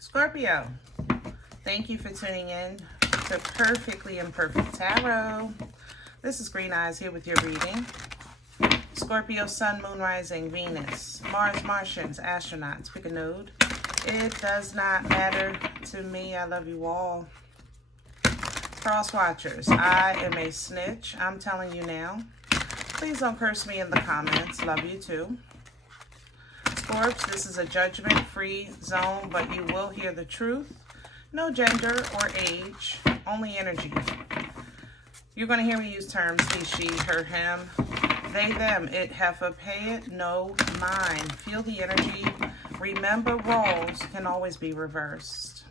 Scorpio, thank you for tuning in to Perfectly Imperfect Tarot. This is Green Eyes here with your reading. Scorpio, Sun, Moon, Rising, Venus, Mars, Martians, astronauts. Pick a node. It does not matter to me. I love you all. Cross watchers, I am a snitch. I'm telling you now. Please don't curse me in the comments. Love you too. Scorps, this is a judgment-free zone, but you will hear the truth. No gender or age, only energy. You're going to hear me use terms he, she, her, him, they, them, it, heifer, pay it, no, mine. Feel the energy. Remember, roles can always be reversed.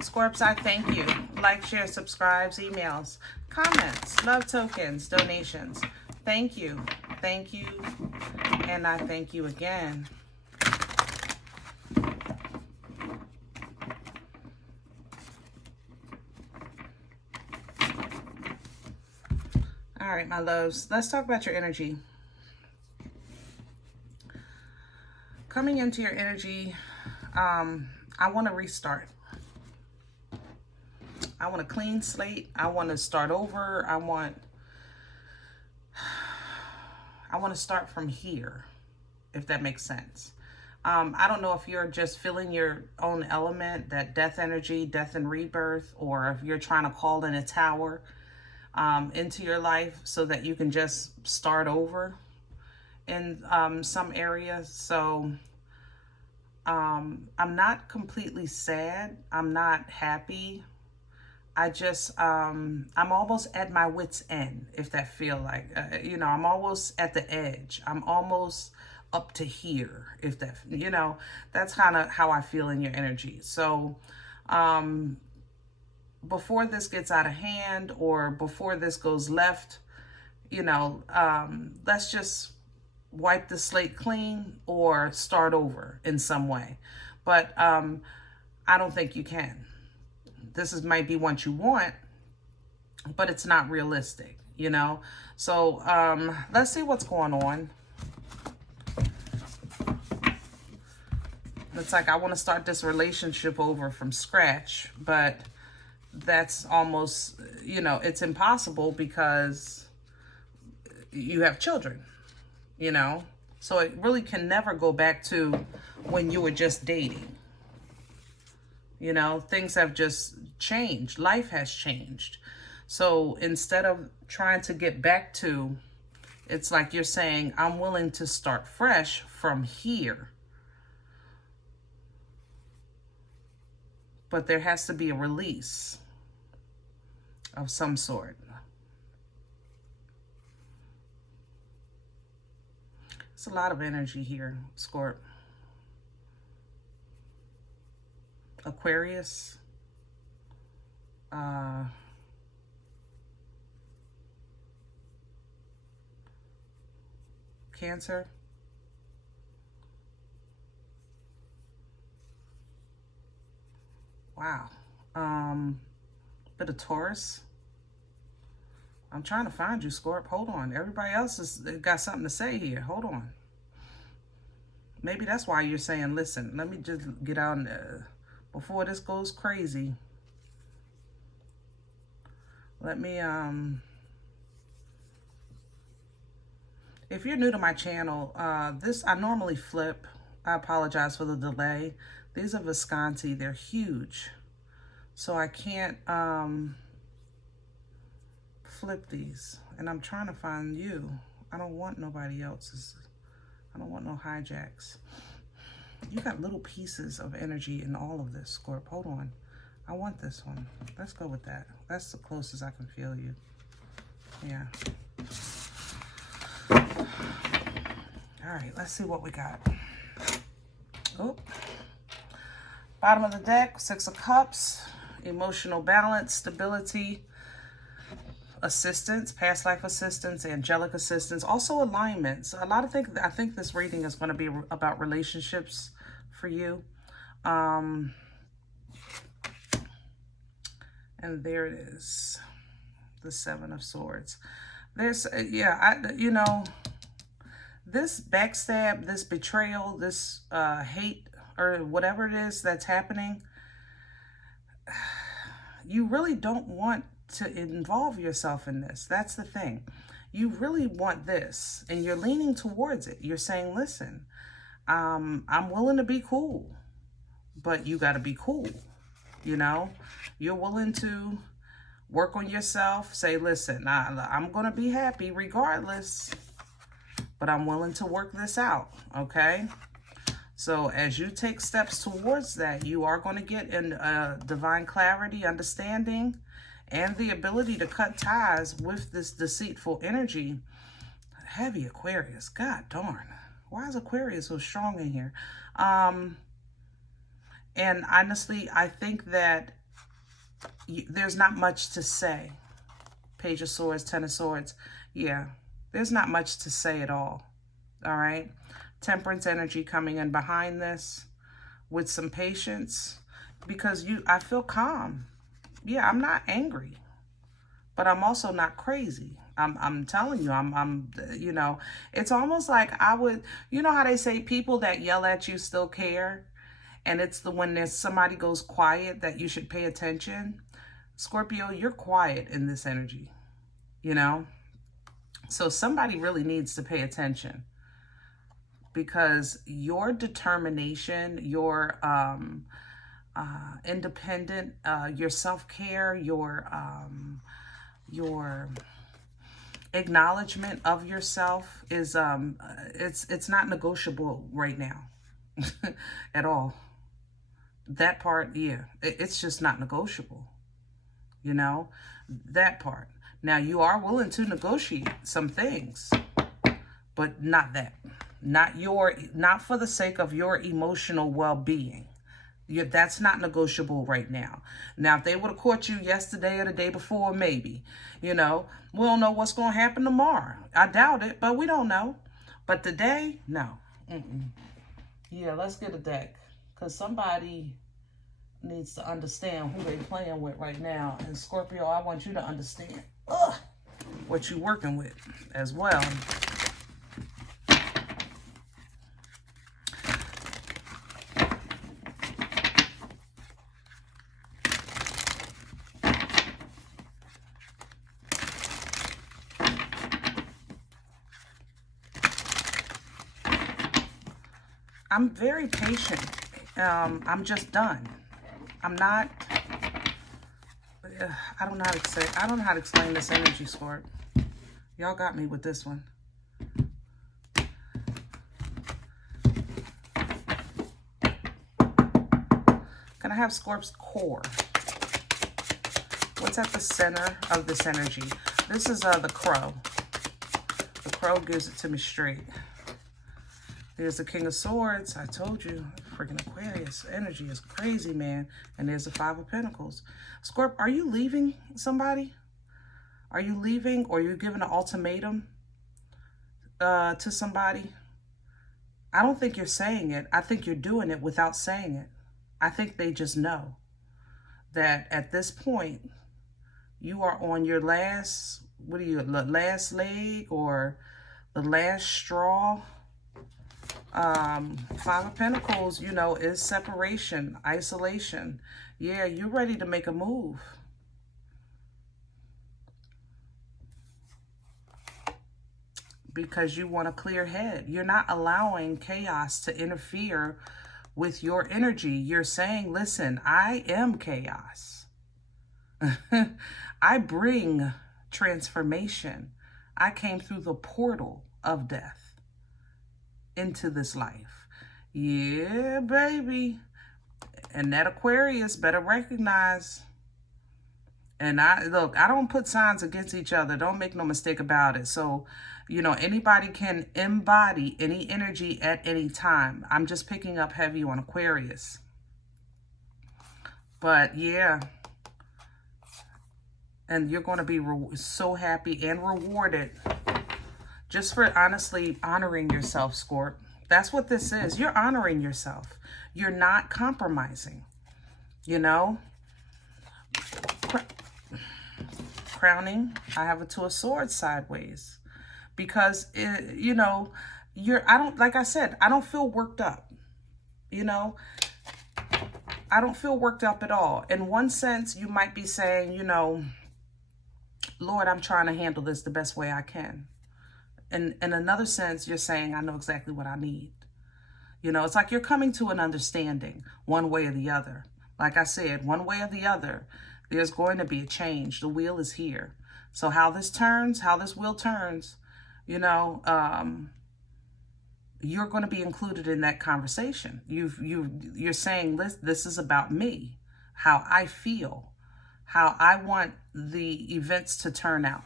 Scorps, I thank you. Like, share, subscribes, emails, comments, love tokens, donations. Thank you. Thank you. And I thank you again. All right, my loves, let's talk about your energy. Coming into your energy, I want to restart. I want a clean slate. I want to start over. I want to start from here, if that makes sense. I don't know if you're just feeling your own element, that death energy, death and rebirth, or if you're trying to call in a tower into your life so that you can just start over in some areas. So I'm not completely sad. I'm not happy. I just, I'm almost at my wit's end, if that feel like, you know, I'm almost at the edge. I'm almost up to here, if that, you know, that's kind of how I feel in your energy. So, before this gets out of hand or before this goes left, you know, let's just wipe the slate clean or start over in some way. But, I don't think you can. This might be what you want, but it's not realistic, you know? So let's see what's going on. It's like I want to start this relationship over from scratch, but that's almost, you know, it's impossible because you have children, you know? So it really can never go back to when you were just dating. You know, things have just changed. Life has changed. So instead of trying to get back to, it's like you're saying, I'm willing to start fresh from here. But there has to be a release of some sort. It's a lot of energy here, Scorp. Aquarius, Cancer, wow, bit of Taurus. I'm trying to find you, Scorp. Hold on. Everybody else has got something to say here. Hold on. Maybe that's why you're saying, listen, let me just get out before this goes crazy. Let me, if you're new to my channel, I normally flip. I apologize for the delay. These are Visconti, they're huge. So I can't flip these. And I'm trying to find you. I don't want nobody else's. I don't want no hijacks. You got little pieces of energy in all of this, Scorp. Hold on. I want this one. Let's go with that. That's the closest I can feel you. Yeah. All right, let's see what we got. Oh. Bottom of the deck, Six of Cups, emotional balance, stability, assistance, past life assistance, angelic assistance, also alignments. A lot of things. I think this reading is going to be about relationships for you. And there it is, the Seven of Swords. There's, you know, this backstab, this betrayal, this hate or whatever it is that's happening, you really don't want to involve yourself in this. That's the thing. You really want this, and you're leaning towards it. You're saying, listen, I'm willing to be cool, but you got to be cool. You know, you're willing to work on yourself. Say, listen, I'm going to be happy regardless, but I'm willing to work this out. Okay. So as you take steps towards that, you are going to get in divine clarity, understanding, and the ability to cut ties with this deceitful energy. Heavy Aquarius. God darn. Why is Aquarius so strong in here? And honestly, I think that there's not much to say. Page of Swords, Ten of Swords. Yeah, there's not much to say at all. All right. Temperance energy coming in behind this with some patience, because I feel calm. Yeah, I'm not angry, but I'm also not crazy. I'm telling you, I'm you know, it's almost like I would, you know how they say people that yell at you still care, and it's when there's somebody goes quiet that you should pay attention. Scorpio, you're quiet in this energy, you know, so somebody really needs to pay attention, because your determination, your independent, your self-care, your acknowledgement of yourself is it's not negotiable right now at all. That part, yeah, it's just not negotiable. You know, that part. Now you are willing to negotiate some things, but not that. Not for the sake of your emotional well-being. That's not negotiable right now. Now, if they would have caught you yesterday or the day before, maybe, you know, we don't know what's going to happen tomorrow. I doubt it, but we don't know. But today, no. Yeah, let's get a deck, because somebody needs to understand who they're playing with right now. And Scorpio, I want you to understand what you're working with as well. I'm very patient. I'm just done. I'm not. I don't know how to say. I don't know how to explain this energy, Scorp. Y'all got me with this one. Can I have Scorp's core? What's at the center of this energy? This is the crow. The crow gives it to me straight. There's the King of Swords. I told you, freaking Aquarius energy is crazy, man. And there's the Five of Pentacles. Scorp, are you leaving somebody? Are you leaving, or you're giving an ultimatum to somebody? I don't think you're saying it. I think you're doing it without saying it. I think they just know that at this point, you are on your last, last leg or the last straw. Five of Pentacles, you know, is separation, isolation. Yeah, you're ready to make a move. Because you want a clear head. You're not allowing chaos to interfere with your energy. You're saying, listen, I am chaos. I bring transformation. I came through the portal of death into this life. Yeah, baby. And that Aquarius better recognize. And I don't put signs against each other. Don't make no mistake about it. So, you know, anybody can embody any energy at any time. I'm just picking up heavy on Aquarius. But yeah. And you're going to be so happy and rewarded just for honestly honoring yourself, Scorp. That's what this is. You're honoring yourself. You're not compromising, you know. Crowning, I have a Two of Swords sideways. Because, you know, like I said, I don't feel worked up. You know, I don't feel worked up at all. In one sense, you might be saying, you know, Lord, I'm trying to handle this the best way I can. And in another sense, you're saying, I know exactly what I need. You know, it's like you're coming to an understanding one way or the other. Like I said, one way or the other, there's going to be a change. The wheel is here. So how this turns, how this wheel turns, you know, you're going to be included in that conversation. You're saying, this is about me, how I feel, how I want the events to turn out.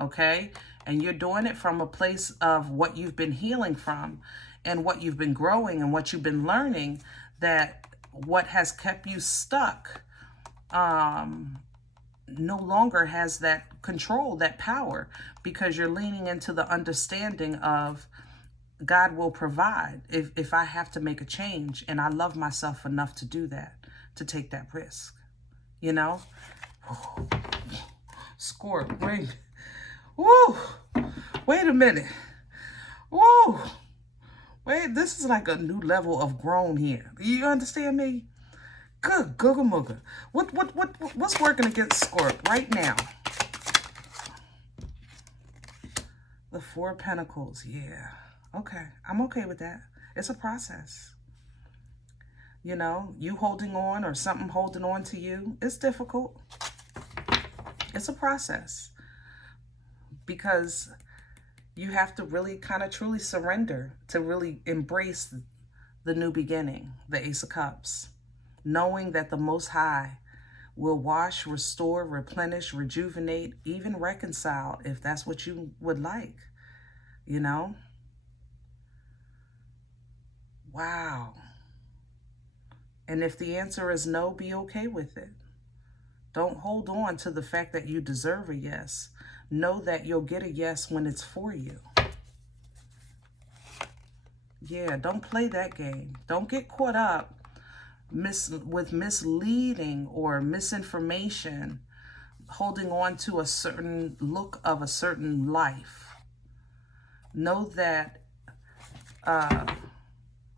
Okay? And you're doing it from a place of what you've been healing from and what you've been growing and what you've been learning, that what has kept you stuck no longer has that control, that power, because you're leaning into the understanding of God will provide if I have to make a change, and I love myself enough to do that, to take that risk, you know? Scorp, wait. Woo! Wait a minute. Woo! Wait, this is like a new level of grown here. You understand me? Good googa mooga. What's working against Scorp right now? The Four of Pentacles, yeah. Okay, I'm okay with that. It's a process. You know, you holding on or something holding on to you, it's difficult. It's a process. Because you have to really kind of truly surrender to really embrace the new beginning, the Ace of Cups. Knowing that the Most High will wash, restore, replenish, rejuvenate, even reconcile, if that's what you would like, you know? Wow. And if the answer is no, be okay with it. Don't hold on to the fact that you deserve a yes. Know that you'll get a yes when it's for you. Yeah, don't play that game. Don't get caught up with misleading or misinformation, holding on to a certain look of a certain life. Know that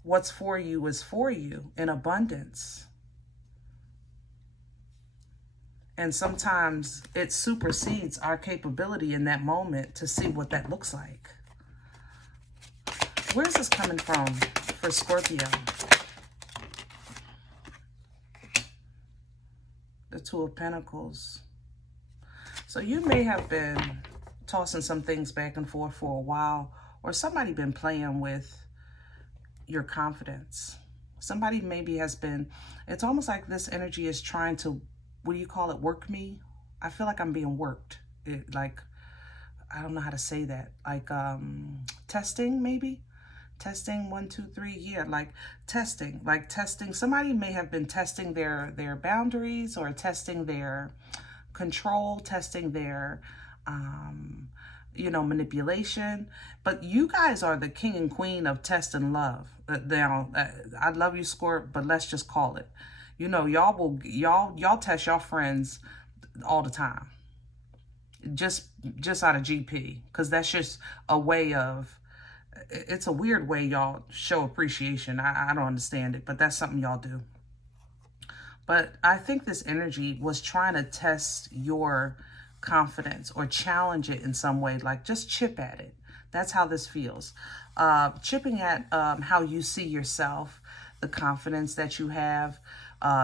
what's for you is for you in abundance. And sometimes it supersedes our capability in that moment to see what that looks like. Where's this coming from for Scorpio? The Two of Pentacles. So you may have been tossing some things back and forth for a while, or somebody been playing with your confidence. Somebody maybe has been, it's almost like this energy is trying to, what do you call it, work me? I feel like I'm being worked. Like, I don't know how to say that. Like testing, maybe? Testing, 1, 2, 3, yeah, like testing. Somebody may have been testing their boundaries, or testing their control, testing their, you know, manipulation. But you guys are the king and queen of test and love. Now, I love you, Scorp, but let's just call it. You know, y'all test your friends all the time. Just out of GP, because that's just a way of, it's a weird way y'all show appreciation. I don't understand it, but that's something y'all do. But I think this energy was trying to test your confidence or challenge it in some way, like just chip at it. That's how this feels. Chipping at how you see yourself, the confidence that you have,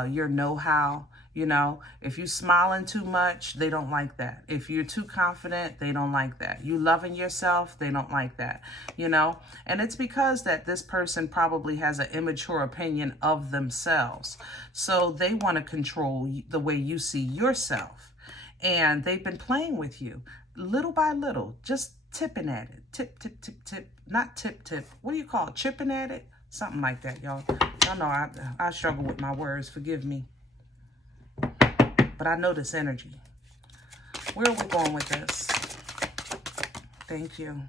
your know-how. You know, if you smiling too much, they don't like that. If you're too confident, they don't like that. You loving yourself, they don't like that, you know? And it's because that this person probably has an immature opinion of themselves. So they want to control the way you see yourself. And they've been playing with you little by little, just tipping at it. Tip, tip, tip, tip. Not tip, tip. What do you call it? Chipping at it? Something like that, y'all. Y'all know I struggle with my words. Forgive me. But I know this energy. Where are we going with this? Thank you.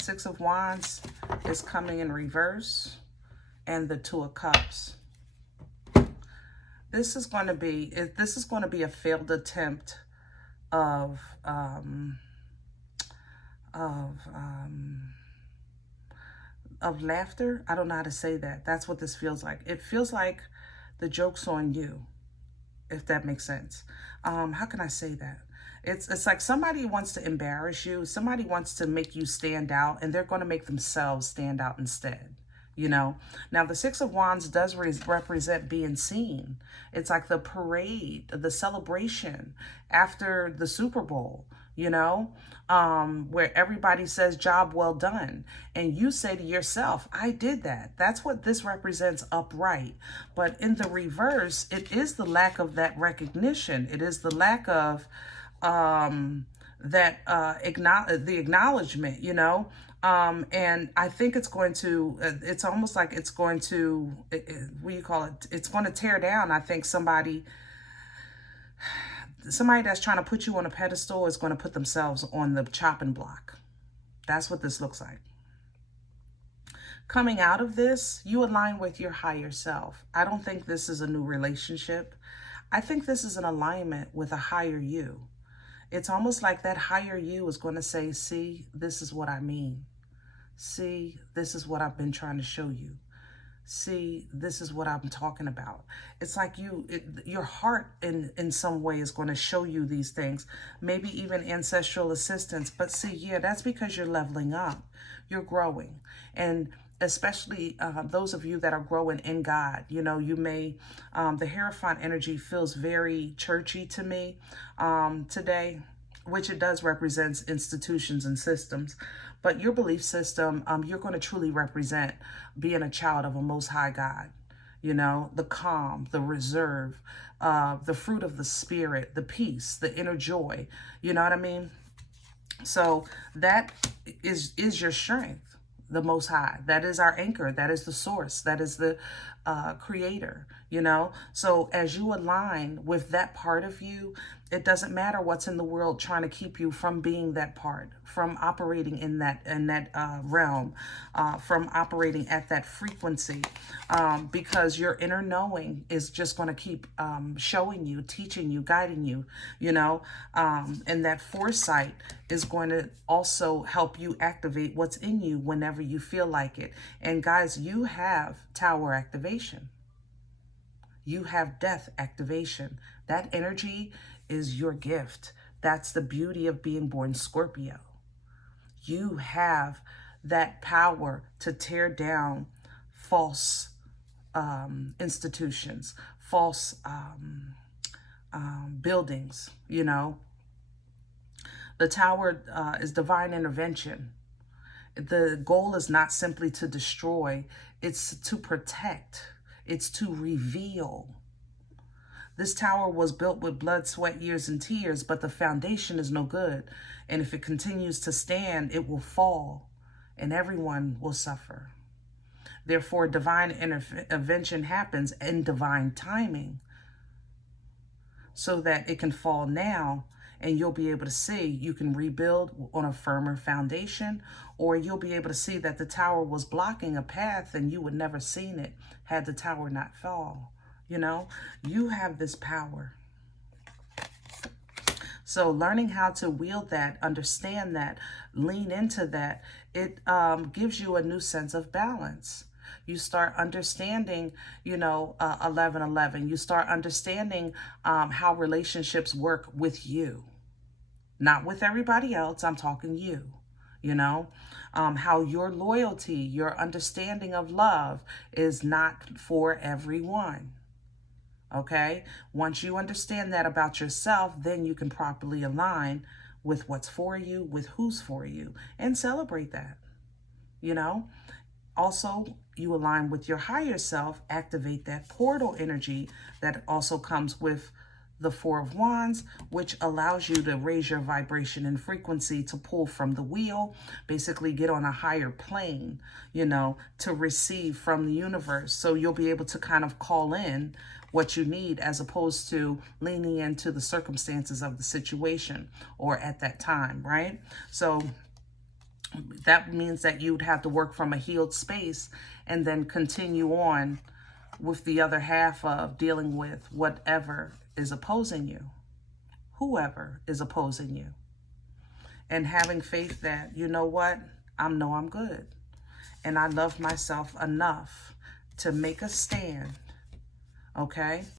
Six of Wands is coming in reverse. And the Two of Cups. This is going to be a failed attempt of of laughter. I don't know how to say that. That's what this feels like. It feels like the joke's on you, if that makes sense. How can I say that? It's like somebody wants to embarrass you. Somebody wants to make you stand out, and they're going to make themselves stand out instead. You know, now the Six of Wands does represent being seen. It's like the parade, the celebration after the Super Bowl, you know, where everybody says job well done. And you say to yourself, I did that. That's what this represents upright. But in the reverse, it is the lack of that recognition. It is the lack of the acknowledgement, you know. And I think it's going to, it's almost like it's going to, what do you call it? It's going to tear down. I think somebody that's trying to put you on a pedestal is going to put themselves on the chopping block. That's what this looks like. Coming out of this, you align with your higher self. I don't think this is a new relationship. I think this is an alignment with a higher you. It's almost like that higher you is going to say, see, this is what I mean. See, this is what I've been trying to show you. See, this is what I'm talking about. It's like your heart in some way is going to show you these things, maybe even ancestral assistance. But see, yeah, that's because you're leveling up. You're growing. And especially those of you that are growing in God, you know, you may, the Hierophant energy feels very churchy to me today, which it does represent institutions and systems. But your belief system, you're going to truly represent being a child of a Most High God. You know, the calm, the reserve, the fruit of the Spirit, the peace, the inner joy. You know what I mean? So that is your strength, the Most High. That is our anchor. That is the source. That is the creator, you know? So as you align with that part of you, it doesn't matter what's in the world trying to keep you from being that part, from operating in that realm, from operating at that frequency, because your inner knowing is just going to keep showing you, teaching you, guiding you, you know, and that foresight is going to also help you activate what's in you whenever you feel like it. And guys, you have Tower activation. You have Death activation. That energy is your gift. That's the beauty of being born Scorpio. You have that power to tear down false institutions, false buildings, you know. The Tower is divine intervention. The goal is not simply to destroy, it's to protect, it's to reveal. This tower was built with blood, sweat, years, and tears, but the foundation is no good. And if it continues to stand, it will fall, and everyone will suffer. Therefore, divine intervention happens in divine timing so that it can fall now, and you'll be able to see you can rebuild on a firmer foundation, or you'll be able to see that the tower was blocking a path and you would never seen it had the tower not fall. You know, you have this power. So learning how to wield that, understand that, lean into that, it gives you a new sense of balance. You start understanding, you know, 1111. You start understanding how relationships work with you. Not with everybody else, I'm talking you know. How your loyalty, your understanding of love is not for everyone. Okay? Once you understand that about yourself, then you can properly align with what's for you, with who's for you, and celebrate that, you know? Also, you align with your higher self, activate that portal energy that also comes with the Four of Wands, which allows you to raise your vibration and frequency to pull from the wheel, basically get on a higher plane, you know, to receive from the universe. So you'll be able to kind of call in what you need as opposed to leaning into the circumstances of the situation or at that time, right? So that means that you'd have to work from a healed space and then continue on with the other half of dealing with whatever is opposing you, whoever is opposing you, and having faith that, you know what, I'm good. and I love myself enough to make a stand, okay?